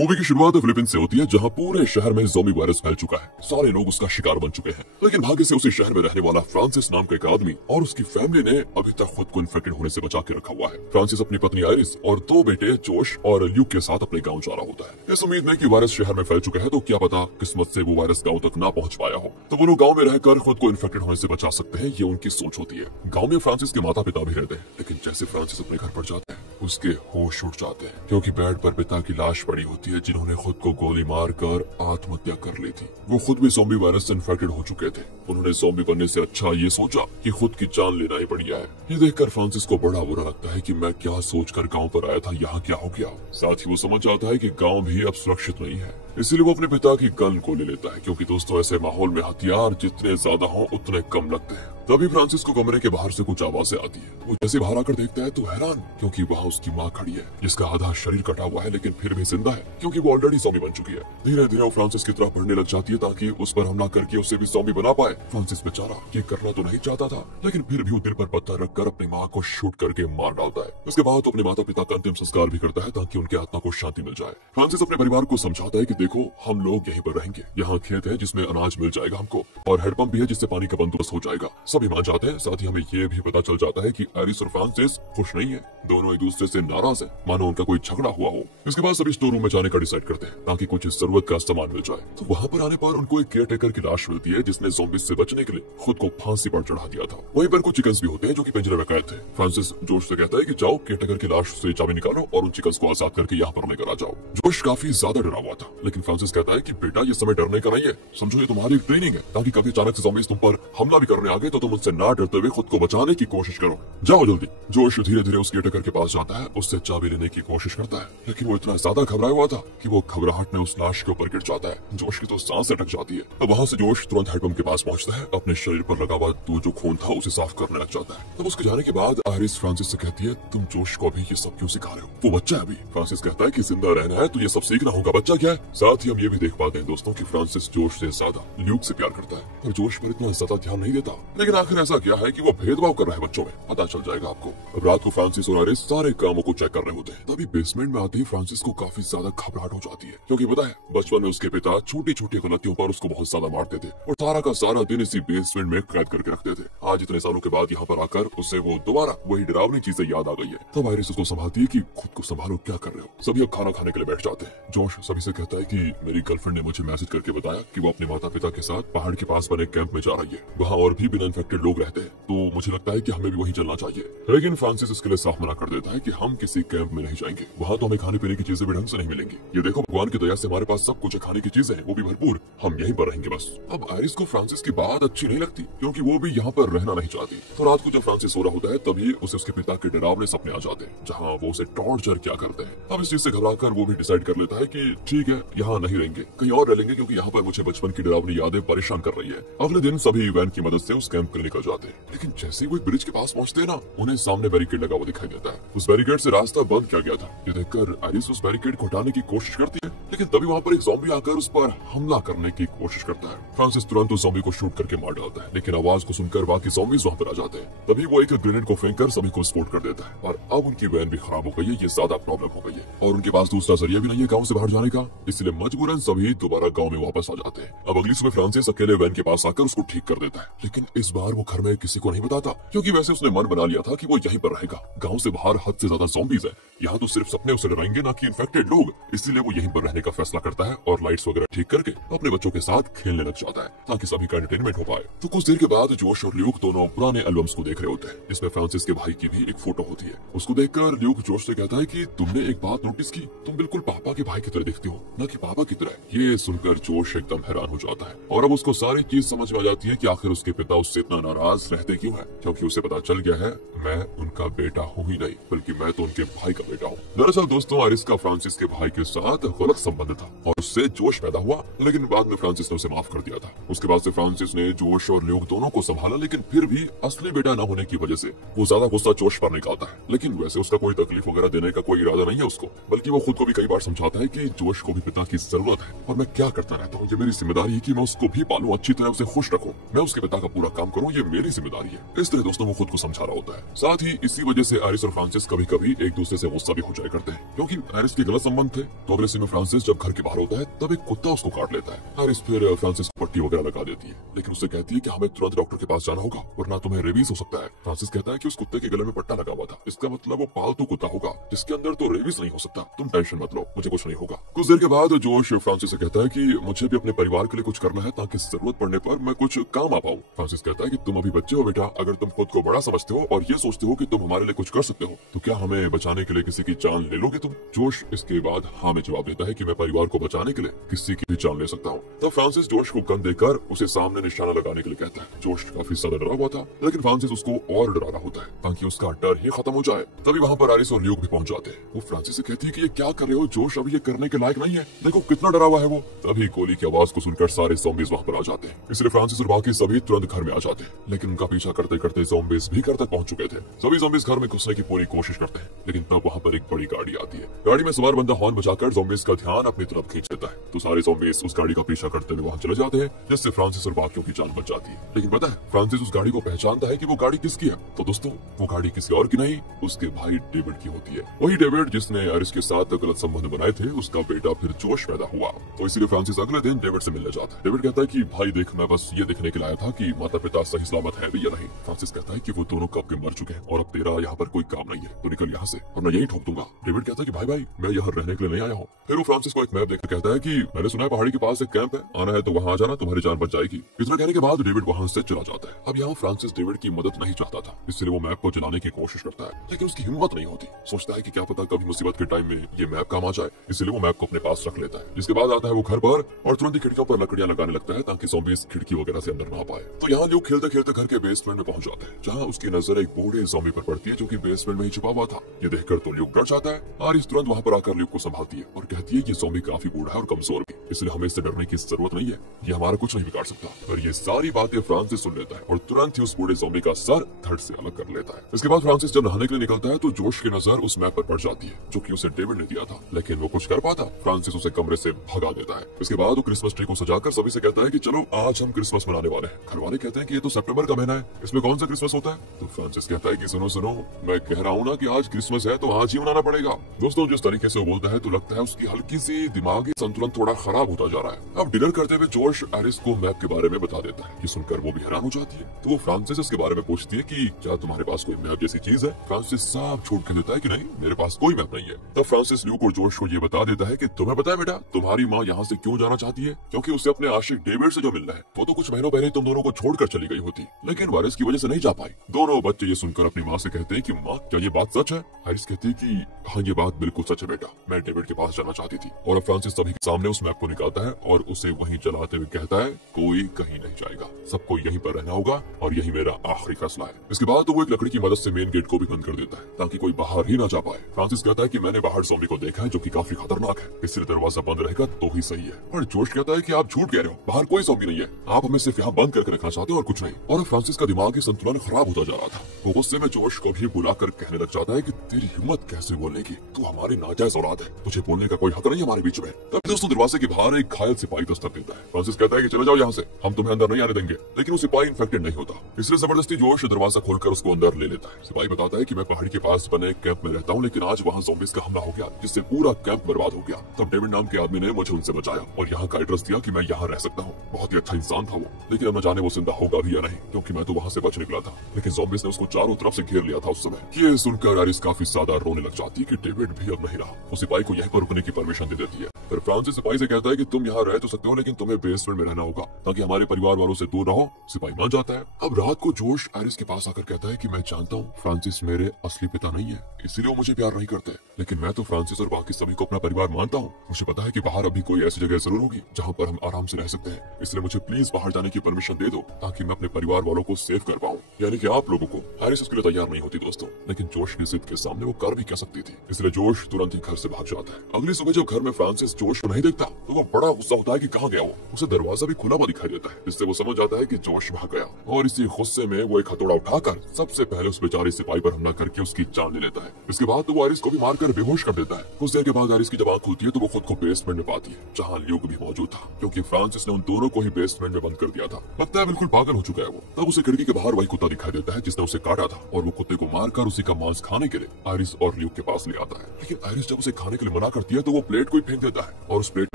Movie की शुरुआत Philippines से होती है, जहां पूरे शहर में ज़ोंबी वायरस फैल चुका है। सारे लोग उसका शिकार बन चुके हैं, लेकिन भाग्य से उसी शहर में रहने वाला फ्रांसिस नाम का एक आदमी और उसकी फैमिली ने अभी तक खुद को इन्फेक्टेड होने से बचा के रखा हुआ है। फ्रांसिस अपनी पत्नी आयरिस और 2 बेटे जोश और ल्यूक के साथ अपने गाँव जा रहा होता है, इस उम्मीद में कि वायरस शहर में फैल चुका है तो क्या पता किस्मत से वो वायरस गाँव तक ना पहुँच पाया हो, तो वो लोग गाँव में रहकर खुद को इन्फेक्टेड होने से बचा सकते हैं। ये उनकी सोच होती है। गाँव में फ्रांसिस के माता पिता भी रहते हैं, लेकिन जैसे फ्रांसिस अपने घर पर जाते हैं उसके होश उड़ जाते हैं, क्योंकि बेड पर पिता की लाश पड़ी होती है जिन्होंने खुद को गोली मारकर आत्महत्या कर ली थी। वो खुद भी ज़ोंबी वायरस से इन्फेक्टेड हो चुके थे। उन्होंने ज़ोंबी बनने से अच्छा ये सोचा कि खुद की जान लेना ही बढ़िया है। ये देखकर फ्रांसिस को बड़ा बुरा लगता है कि मैं क्या सोचकर गांव पर आया था, यहाँ क्या हो गया। साथ ही वो समझ आता है कि गांव भी अब सुरक्षित नहीं है, इसीलिए वो अपने पिता की गन को ले लेता है, क्योंकि दोस्तों ऐसे माहौल में हथियार जितने ज्यादा हों उतने कम लगते हैं। तभी फ्रांसिस को कमरे के बाहर से कुछ आवाजें आती है। वो जैसे बाहर आकर देखता है तो हैरान, क्योंकि वहाँ उसकी माँ खड़ी है, जिसका आधा शरीर कटा हुआ है लेकिन फिर भी जिंदा है, क्योंकि वो ऑलरेडी ज़ॉम्बी बन चुकी है। धीरे धीरे वो फ्रांसिस की तरफ बढ़ने लग जाती है ताकि उस पर हमला करके उसे भी ज़ॉम्बी बना पाए। फ्रांसिस बेचारा ये करना तो नहीं चाहता था, लेकिन फिर भी वो दिल पर पत्थर रखकर अपनी माँ को शूट करके मार डालता है। उसके बाद अपने माता पिता का अंतिम संस्कार भी करता है ताकि उनकी आत्मा को शांति मिल जाए। फ्रांसिस अपने परिवार को समझाता है कि देखो, हम लोग यहीं पर रहेंगे, यहाँ खेत है जिसमें अनाज मिल जाएगा हमको, और हेडपंप भी है जिससे पानी का बंदोबस्त हो जाएगा। सभी मान जाते हैं। साथ ही हमें ये भी पता चल जाता है कि आयरिस और फ्रांसिस खुश नहीं है, दोनों एक दूसरे से नाराज है, मानो उनका कोई झगड़ा हुआ हो। इसके बाद सभी स्टोर रूम में जाने का डिसाइड करते हैं ताकि कुछ जरूरत का सामान मिल जाए। तो वहाँ पर आने पर उनको एक केयरटेकर की लाश मिलती है जिसने ज़ॉम्बीज़ से बचने के लिए खुद को फांसी पर चढ़ा दिया था। वहीं पर कुछ चिकन्स भी होते हैं जो कि पिंजरे में कैद थे। फ्रांसिस जोश से कहता है कि जाओ केयरटेकर की लाश से चाबी निकालो और उन चिकन्स को आजाद करके यहाँ पर लेकर आ जाओ। जोश काफी ज्यादा डरा हुआ था, लेकिन फ्रांसिस कहता है कि बेटा ये समय डरने का नहीं है, समझो ये तुम्हारी ट्रेनिंग है, ताकि कभी अचानक से ज़ॉम्बीज़ तुम पर हमला भी करने आ गए तो तुम उनसे ना डरते हुए खुद को बचाने की कोशिश करो। जाओ जल्दी। जोश धीरे धीरे उस केयरटेकर के पास जाता है, उससे चाबी लेने की कोशिश करता है, लेकिन वो इतना ज्यादा घबराया हुआ था कि वो घबराहट में उस लाश के ऊपर गिर जाता है। जोश की तो सांस अटक जाती है। अब वहाँ से जोश तुरंत हेडपंप के पास पहुंचता है, अपने शरीर पर लगा हुआ जो खून था उसे साफ करने लग जाता है। तब उसके जाने के बाद आयरिस फ्रांसिस से कहती है, तुम जोश को अभी ये सब क्यों सिखा रहे हो, वो बच्चा है अभी। फ्रांसिस कहता है कि जिंदा रहना है तो ये सब सीखना होगा, बच्चा क्या है। साथ ही हम ये भी देख पाते हैं दोस्तों कि फ्रांसिस जोश से ज्यादा ल्यूक से प्यार करता है, पर जोश पर इतना ज्यादा ध्यान नहीं देता। लेकिन आखिर ऐसा क्या है कि वो भेदभाव कर रहा है बच्चों में, पता चल जाएगा आपको। अब रात को फ्रांसिस और आयरिस सारे कामों को चेक कर रहे होते हैं। तभी बेसमेंट में आते ही फ्रांसिस को काफी ज्यादा घबराहट हो जाती है, क्योंकि पता है बचपन में उसके पिता छोटी छोटी गलतियों पर उसको बहुत ज्यादा मारते थे और सारा का सारा दिन इसी बेसमेंट में कैद करके रखते थे। आज इतने सालों के बाद यहाँ पर आकर उसे वो दोबारा वही डरावनी चीजें याद आ गई है। तब आयरिस उसको संभालती है कि खुद को संभालो, क्या कर रहे हो। सभी अब खाना खाने के लिए बैठ जाते हैं। जोश सभी से कहता है कि मेरी गर्लफ्रेंड ने मुझे मैसेज करके बताया कि वो अपने माता पिता के साथ पहाड़ के पास बने कैंप में जा रही है, वहाँ और भी बिना इन्फेक्टेड लोग रहते हैं, तो मुझे लगता है कि हमें भी वहीं चलना चाहिए। लेकिन फ्रांसिस इसके लिए साफ मना कर देता है कि हम किसी कैंप में नहीं जाएंगे, वहाँ तो हमें खाने पीने की चीजें भी ढंग से नहीं मिलेंगी। ये देखो, भगवान की दया से हमारे पास सब कुछ खाने की चीजें हैं, वो भी भरपूर, हम यहीं पर रहेंगे बस। अब आयरिस को फ्रांसिस की बात अच्छी नहीं लगती, क्योंकि वो भी यहाँ पर रहना नहीं चाहती। तो रात को जब फ्रांसिस सो रहा होता है तभी उसे उसके पिता के डरावने सपने आ जाते हैं, जहाँ वो उसे टॉर्चर क्या करते हैं। अब इस चीज से घबराकर वो भी डिसाइड कर लेता है कि ठीक है, यहाँ नहीं रहेंगे, कहीं और रह लेंगे, क्योंकि यहाँ पर मुझे बचपन की डरावनी यादें परेशान कर रही है। अगले दिन सभी वैन की मदद से उस कैंप के लिए निकल जाते हैं, लेकिन जैसे ही वो ब्रिज के पास पहुंचते हैं ना, उन्हें सामने बैरिकेड लगा हुआ दिखाई देता है। उस बैरिकेड से रास्ता बंद किया गया था। ये देखकर आयरिस उस बैरिकेड को हटाने की कोशिश करती है, लेकिन तभी वहाँ पर एक ज़ॉम्बी आकर उस पर हमला करने की कोशिश करता है। फ्रांसिस तुरंत उस ज़ॉम्बी को शूट करके मार डालता है, लेकिन आवाज को सुनकर बाकी ज़ॉम्बीज़ वहाँ पर आ जाते हैं। तभी वो एक ग्रेनेड को फेंककर सभी को स्फोट कर देता है, और अब उनकी वैन भी खराब हो गई है। ये ज्यादा प्रॉब्लम हो गई है और उनके पास दूसरा जरिया भी नहीं है गाँव से बाहर जाने का, इसलिए मजबूरन सभी दोबारा गाँव में वापस आ जाते हैं। अब अगली सुबह फ्रांसिस अकेले वैन के पास आकर उसको ठीक कर देता है, लेकिन इस बार वो घर में किसी को नहीं बताता, क्योंकि वैसे उसने मन बना लिया था कि वो यहीं पर रहेगा। गाँव से बाहर हद से ज्यादा ज़ॉम्बीज़ है, यहाँ तो सिर्फ सपने उसे डराएंगे, ना कि इन्फेक्टेड लोग। इसलिए वो यहीं पर रहने का फैसला करता है और लाइट्स वगैरह ठीक करके अपने बच्चों के साथ खेलने लग जाता है, ताकि सभी का एंटरटेनमेंट हो पाए। तो कुछ देर के बाद जोश और ल्यूक दोनों पुराने एल्बम्स को देख रहे होते हैं, जिसमें फ्रांसिस के भाई की भी एक फोटो होती है। उसको देखकर ल्यूक जोश से कहता है कि तुमने एक बात नोटिस की, तुम बिल्कुल पापा के भाई की तरह दिखती हो, न कि पापा की तरह। ये सुनकर जोश एकदम हैरान हो जाता है और अब उसको सारी चीज समझ में आ जाती है कि आखिर उसके पिता उससे इतना नाराज रहते क्यों है, क्योंकि उसे पता चल गया है मैं उनका बेटा हूँ ही नहीं, बल्कि मैं तो उनके भाई का बेटा हूँ। दरअसल दोस्तों, आयरिस का फ्रांसिस के भाई के साथ गलत संबंध था और उससे जोश पैदा हुआ, लेकिन बाद में फ्रांसिस ने उसे माफ कर दिया था। उसके बाद से फ्रांसिस फ्रांसिस ने जोश और ल्यूक दोनों को संभाला, लेकिन फिर भी असली बेटा न होने की वजह से वो ज्यादा गुस्सा जोश पर निकालता है। लेकिन वैसे उसका कोई तकलीफ वगैरह देने का कोई इरादा नहीं है उसको, बल्कि वो खुद को भी कई बार समझाता है कि जोश को भी पिता की जरूरत है और मैं क्या करता रहता हूँ। ये मेरी जिम्मेदारी है कि मैं उसको भी पालूं, अच्छी तरह उसे खुश रखूं, मैं उसके पिता का पूरा काम करूं, ये मेरी जिम्मेदारी है। इस तरह दोस्तों वो खुद को समझा रहा होता है। साथ ही इसी वजह से आरिस और फ्रांसिस कभी कभी एक दूसरे से गुस्सा भी हो जाया करते हैं, क्योंकि आरिस के गलत संबंध थे। तो अगले सीन में फ्रांसिस जब घर के बाहर होता है तब एक कुत्ता उसको काट लेता है। आरिस फिर फ्रांसिस को पट्टी वगैरह लगा देती है, लेकिन उससे कहती है कि हमें तुरंत डॉक्टर के पास जाना होगा वरना तुम्हें रेबीज हो सकता है। फ्रांसिस कहता है कि उस कुत्ते के गले में पट्टा लगा हुआ था, इसका मतलब वो पालतू कुत्ता होगा जिसके अंदर तो रेबीज नहीं हो सकता, तुम टेंशन मत लो, मुझे कुछ नहीं होगा। कुछ देर के बाद जोश फ्रांसिस से कहता है कि मुझे भी अपने परिवार के लिए कुछ करना है ताकि जरूरत पड़ने पर मैं कुछ काम आ पाऊं। फ्रांसिस कहता है कि तुम अभी बच्चे हो बेटा, अगर तुम खुद को बड़ा समझते हो और ये सोचते हो कि तुम हमारे लिए कुछ कर सकते हो तो क्या हमें बचाने के लिए किसी की जान ले लोगे तुम? जोश इसके बाद हाँ में जवाब देता है कि मैं परिवार को बचाने के लिए किसी की भी जान ले सकता हूँ। तब फ्रांसिस जोश को गन देकर उसे सामने निशाना लगाने के लिए कहता है। जोश काफी ज्यादा डरा हुआ था, लेकिन फ्रांसिस उसको और डरा रहा होता है ताकि उसका डर ही खत्म हो जाए। तभी वहाँ पर आरिस और ल्यूक भी पहुंच जाते हैं। वो फ्रांसिस से कहती है कि ये क्या कर रहे हो जोश, अभी ये करने के लायक नहीं है, देखो कितना डरा हुआ है वो। तभी गोली की आवाज को सुनकर सारे ज़ॉम्बीज़ वहाँ पर आ जाते हैं, इसलिए फ्रांसिस और बाकी सभी तुरंत घर में आ जाते हैं। लेकिन उनका पीछा करते करते ज़ॉम्बीज़ भी घर तक पहुंच चुके थे। सभी ज़ॉम्बीज़ घर में घुसने की पूरी कोशिश करते हैं, लेकिन तब वहाँ पर एक बड़ी गाड़ी आती है। गाड़ी में सवार बंदा हॉर्न बजाकर ज़ॉम्बीज़ का ध्यान अपनी तरफ खींच लेता है, तो सारे ज़ॉम्बीज़ उस गाड़ी का पीछा करते हुए वहाँ चले जाते हैं, जिससे फ्रांसिस और बाकियों की जान बच जाती है। लेकिन पता है फ्रांसिस उस गाड़ी को पहचानता है कि वो गाड़ी किसकी है। तो दोस्तों वो गाड़ी किसी और की नहीं, उसके भाई डेविड की होती है। वही डेविड जिसने आरिस के साथ गलत संबंध बनाए थे, उसका बेटा फिर जोश पैदा हुआ। तो इसीलिए फ्रांसिस अगले दिन डेविड से मिलने जाता है। डेविड कहता है कि भाई देख, मैं बस ये देखने के लिए आया था कि माता पिता सही सलामत है भी या नहीं। फ्रांसिस कहता है कि वो दोनों कब के मर चुके हैं और अब तेरा यहाँ पर कोई काम नहीं है, तो निकल यहाँ से और मैं यही ठोक दूंगा। डेविड कहता है कि भाई मैं यहाँ रहने के लिए नहीं आया हूँ। फिर वो फ्रांसिस को एक मैप देखकर कहता है कि मैंने सुना है पहाड़ी के पास एक कैंप है, आना है तो वहाँ आ जाना, तुम्हारी जान बच जाएगी। इतना कहने के बाद डेविड वहाँ से चला जाता है। अब यहाँ फ्रांसिस डेविड की मदद नहीं चाहता था, इसलिए वो मैप को चलाने की कोशिश करता है, लेकिन उसकी हिम्मत नहीं होती। सोचता है कि क्या पता कभी मुसीबत के टाइम में ये मैप काम आ जाए, इसलिए वो मैप को अपने पास रख लेता है। जिसके बाद आता है वो घर पर और तुरंत ही खिड़कियों पर लकड़ियां लगाने लगता है ताकि ज़ॉम्बीज़ खिड़की वगैरह से अंदर ना आ पाए। तो यहाँ ल्यूक खेलते खेलते घर के बेसमेंट में पहुंच जाते हैं, जहाँ उसकी नजर एक बूढ़े ज़ॉम्बी पर पड़ती है जो कि बेसमेंट में ही छुपा हुआ था। ये देखकर तो ल्यूक डर जाता है। आरिस तुरंत वहाँ पर आकर ल्यूक को संभालती है और कहती है कि ज़ॉम्बी काफी बूढ़ा है और कमजोर भी, इसलिए हमें इससे डरने की जरूरत नहीं है, ये हमारा कुछ नहीं बिगाड़ सकता। पर ये सारी बातें फ्रांसिस सुन लेता है और तुरंत ही उस बूढ़े ज़ॉम्बी का सर धड़ से अलग कर लेता है। इसके बाद फ्रांसिस जब नहाने के लिए निकलता है तो जोश की नजर उस मैप पर पड़ जाती है जो कि उसे डेविड ने दिया था, लेकिन वो कुछ कर पाता। फ्रांसिस उसे कमरे से भगा देता है। इसके बाद वो क्रिसमस ट्री को सजाकर सभी से कहता है कि चलो आज हम क्रिसमस मनाने वाले हैं। घर वाले कहते हैं कि ये तो सितंबर का महीना है, इसमें कौन सा क्रिसमस होता है? तो फ्रांसिस कहता है कि सुनो सुनो, मैं कह रहा हूँ ना कि आज क्रिसमस है तो आज ही मनाना पड़ेगा। दोस्तों जिस तरीके से वो बोलता है तो लगता है उसकी हल्की सी दिमागी संतुलन थोड़ा खराब होता जा रहा है। अब डिनर करते हुए जोश आरिस को मैप के बारे में बता देता है। ये सुनकर वो भी हैरान हो जाती है, तो वो फ्रांसिस के बारे में पूछती है कि क्या तुम्हारे पास कोई मैप जैसी चीज है? फ्रांसिस साफ झूठ कह देता है कि नहीं, मेरे पास कोई मैप नहीं है। तब फ्रांसिस ल्यूक और जोश को ये बता देता है कि तुम्हें पता है बेटा, तुम्हारी माँ यहाँ से क्यों जाना चाहती है? क्योंकि उसे अपने आशिक डेविड से जो मिलना है, वो तो कुछ महीनों पहले तुम दोनों को छोड़कर चली गई होती, लेकिन वायरस की वजह से नहीं जा पाई। दोनों बच्चे ये सुनकर अपनी माँ से कहते हैं कि माँ क्या ये बात सच है? आरिस कहती है कि हाँ ये बात बिल्कुल सच है बेटा, मैं डेविड के पास जाना चाहती थी। और अब फ्रांसिस सभी के सामने उस मैप को निकालता है और उसे वहीं चलाते हुए कहता है कोई कहीं नहीं जाएगा, सबको यहीं पर रहना होगा और यही मेरा आखिरी फैसला है। इसके बाद तो वो एक लकड़ी की मदद से मेन गेट को भी बंद कर देता है ताकि कोई बाहर ही ना जा पाए। फ्रांसिस कहता है कि मैंने बाहर ज़ॉम्बी को देखा है जो कि काफी खतरनाक है, इसलिए दरवाजा बंद रहेगा तो ही सही है। और जोश कहता है कि आप झूठ कह रहे हो, बाहर कोई ज़ॉम्बी नहीं है, आप हमें सिर्फ यहाँ बंद करके रखना चाहते हो और कुछ नहीं। और फ्रांसिस का दिमागी संतुलन खराब होता जा रहा था। वो गुस्से में जोश को भी बुलाकर कहने लग जाता है कि तेरी हिम्मत कैसे बोलने की, तू हमारी नाजायज औलाद है, तुझे बोलने का कोई हक नहीं हमारे बीच में। तब दोस्तों दरवाजे के बाहर एक घायल सिपाही दस्तक देता है। फ्रांसिस कहता है कि चले जाओ यहाँ से, हम तुम्हें अंदर नहीं आने देंगे, लेकिन वो सिपाही इन्फेक्टेड नहीं होता, इसलिए जबरदस्ती जोश दरवाजा खोलकर उसको अंदर ले लेता है। सिपाही बताता है कि मैं पहाड़ी के पास बने कैंप में रहता हूँ, लेकिन आज वहाँ ज़ॉम्बीज़ का हमला हो गया जिससे पूरा कैंप बर्बाद हो गया। तब डेविड नाम के आदमी ने मुझे उनसे बचाया और यहाँ का एड्रेस दिया कि मैं यहाँ रह सकता हूँ। बहुत ही अच्छा इंसान था वो, लेकिन अब न जाने वो जिंदा होगा भी या नहीं, क्योंकि मैं तो वहाँ से बच निकला था, लेकिन ज़ॉम्बीज़ ने उसको चारों तरफ से घेर लिया था उस समय। ये सुनकर आरिस काफी ज्यादा रोने लग जाती है कि डेविड भी अब नहीं रहा। वो सिपाही को यहीं पर रुकने की परमिशन दे देती है। फिर फ्रांसिस सिपाही से कहता है कि तुम यहाँ रह तो सकते हो, लेकिन तुम्हें बेसमेंट में रहना होगा ताकि हमारे परिवार वालों से दूर रहो। सिपाही मान जाता है। अब रात को जोश आरिस के पास आकर कहता है कि मैं जानता हूँ फ्रांसिस मेरे असली पिता नहीं है, इसीलिए वो मुझे प्यार नहीं करते, लेकिन मैं तो फ्रांसिस और बाकी सभी को अपना परिवार मानता हूँ। मुझे पता है कि बाहर अभी कोई ऐसी जगह जरूर होगी जहाँ पर हम आराम से रह सकते हैं, इसलिए मुझे प्लीज बाहर जाने की परमिशन दे दो ताकि मैं अपने परिवार वालों को सेव कर पाऊँ, यानी कि आप लोगों को। आयरिस उसके लिए तैयार नहीं होती दोस्तों, लेकिन जोश की जिद के सामने वो कर भी क्या सकती थी, इसलिए जोश तुरंत ही घर से भाग जाता है। अगली सुबह जब घर में फ्रांसिस जोश को नहीं देखता तो वो बड़ा गुस्सा होता है कि कहाँ गया वो। उसे दरवाजा भी खुला हुआ दिखाई देता है, इससे वो समझ जाता है कि जोश भाग गया और इसी गुस्से में वो एक हथौड़ा उठाकर सबसे पहले उस बेचारे सिपाही पर हमला करके उसकी जान ले लेता है। इसके बाद तो वो आयरिस को भी मारकर बेहोश कर देता है। कुछ देर के बाद आयरिस की जब आंख खुलती है तो वो खुद को बेसमेंट में पाती है, जहाँ ल्यूक भी मौजूद था, क्योंकि फ्रांसिस ने उन दोनों को ही बेसमेंट में बंद कर दिया था। लगता है बिल्कुल पागल हो चुका है वो। तब उसे खिड़की के बाहर वही कुत्ता दिखाई देता है जिसने उसे काटा था और वो कुत्ते को मारकर उसी का मांस खाने के लिए आयरिस और ल्यूक के पास ले आता है। लेकिन आयरिस जब उसे खाने के लिए मना करती है तो वो प्लेट को ही फेंक देता है और उस प्लेट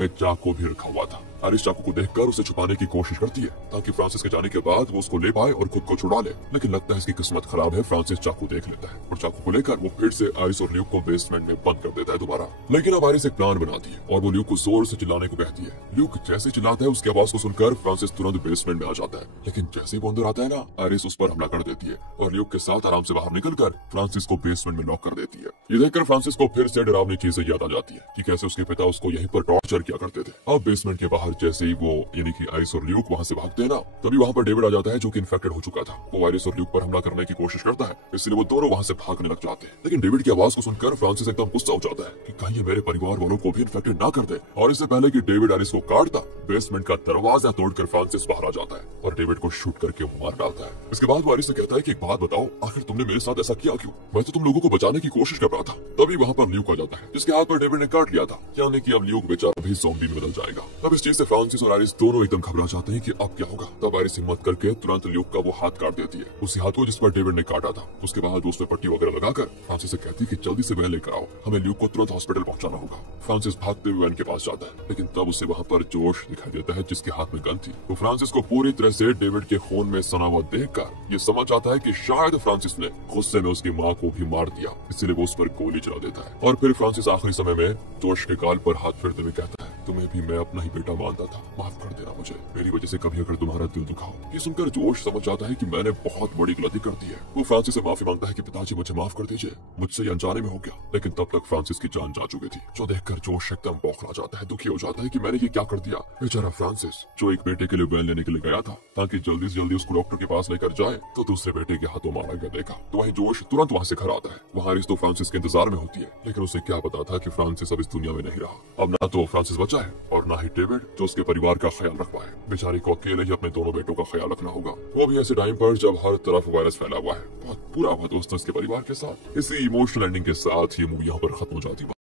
में चाकू भी रखा हुआ था। आयरिस चाकू को देखकर उसे छुपाने की कोशिश करती है ताकि फ्रांसिस के जाने के बाद वो उसको ले पाए और खुद को छुड़ा ले, लेकिन लगता है इसकी किस्मत खराब है। फ्रांसिस चाकू देख लेता है और चाकू को लेकर वो फिर से आयरिस और ल्यूक को बेसमेंट में बंद कर देता है दोबारा। लेकिन अब आयरिस एक प्लान बनाती है और वो ल्यूक को जोर से चिल्लाने को कहती है। ल्यूक जैसे चिल्लाता है उसकी आवाज को सुनकर फ्रांसिस तुरंत बेसमेंट में आ जाता है, लेकिन जैसे वो अंदर आता है ना, आयरिस उस पर हमला कर देती है और ल्यूक के साथ आराम से बाहर निकलकर फ्रांसिस को बेसमेंट में लॉक कर देती है। ये देखकर फ्रांसिस को फिर से डरावनी चीजें याद आ जाती है कि कैसे उसके पिता उसको यहीं पर टॉर्चर किया करते थे। अब बेसमेंट के बाहर जैसे ही वो यानी कि आयरिस और ल्यूक वहाँ से भागते हैं ना, तभी वहाँ पर डेविड आ जाता है जो कि इन्फेक्टेड हो चुका था। वो आयरिस और ल्यूक पर हमला करने की कोशिश करता है, इसलिए वो दोनों वहाँ से भागने लग जाते हैं। लेकिन डेविड की आवाज को सुनकर फ्रांसिस एकदम गुस्सा हो जाता है कि कहीं ये मेरे परिवार वालों को भी इन्फेक्टेड ना कर दे। और इससे पहले कि डेविड आयरिस को काटता, बेसमेंट का दरवाजा तोड़कर फ्रांसिस बाहर आ जाता है और डेविड को शूट करके मार डालता है। इसके बाद वो आयरिस से कहता है कि एक बात बताओ, आखिर तुमने मेरे साथ ऐसा किया क्यों? मैं तो तुम लोगों को बचाने की कोशिश कर रहा था। तभी वहाँ पर ल्यूक आ जाता है जिसके हाथ पर डेविड ने काट लिया था, यानी कि अब ल्यूक बेचारा भी ज़ॉम्बी में बदल जाएगा। अब इस चीज से फ्रांसिस और आयरिस दोनों एकदम घबरा जाते हैं कि अब क्या होगा। तब आयरिस हिम्मत करके तुरंत ल्यूक का वो हाथ काट देती है, उसी हाथ को जिस पर डेविड ने काटा था। उसके बाद वो उसमें पट्टी वगैरह लगाकर फ्रांसिस से कहती है कि जल्दी से वह लेकर आओ, हमें ल्यूक को तुरंत हॉस्पिटल पहुंचाना होगा। फ्रांसिस भागते हुए वैन के पास जाता है, लेकिन तब उसे वहाँ पर जोश दिखाई देता है जिसके हाथ में गन थी। वो फ्रांसिस को पूरी तरह से डेविड के खून में सना हुआ देखकर ये समझ आता है कि शायद फ्रांसिस ने गुस्से में उसकी माँ को भी मार दिया, इसलिए वो उस पर गोली चला देता है। और फिर फ्रांसिस आखिरी समय में जोश के गाल पर हाथ फेरते हुए कहता है, तुम्हें भी मैं अपना ही बेटा मानता था, माफ कर देना मुझे, मेरी वजह से कभी अगर तुम्हारा दिल दुखाओ। ये सुनकर जोश समझ जाता है कि मैंने बहुत बड़ी गलती कर दी है। वो फ्रांसिस से माफी मांगता है कि पिताजी मुझे माफ कर दीजिए, मुझसे ये अनजाने में हो गया। लेकिन तब तक फ्रांसिस की जान जा चुकी थी, जो देखकर जोश एकदम बौखला जाता है, दुखी हो जाता है कि मैंने ये क्या कर दिया। बेचारा फ्रांसिस जो एक बेटे के लिए वैन लेने के लिए गया था ताकि जल्दी से जल्दी उसको डॉक्टर के पास लेकर जाए, तो दूसरे बेटे के हाथों मारा गया देखा। तो वहीं जोश तुरंत वहाँ से घर आता है। वहाँ आयरिस तो फ्रांसिस के इंतजार में होती है, लेकिन उसे क्या पता था कि फ्रांसिस अब इस दुनिया में नहीं रहा। अब ना तो फ्रांसिस बचा है और ना ही डेविड जो उसके परिवार का ख्याल रख पाए। बेचारे को अकेले ही अपने दोनों बेटों का ख्याल रखना होगा, वो भी ऐसे टाइम पर जब हर तरफ वायरस फैला हुआ है। बहुत बुरा हुआ दोस्तों इसके परिवार के साथ। इसी इमोशनल एंडिंग के साथ ये मूवी यहाँ पर खत्म हो जाती है।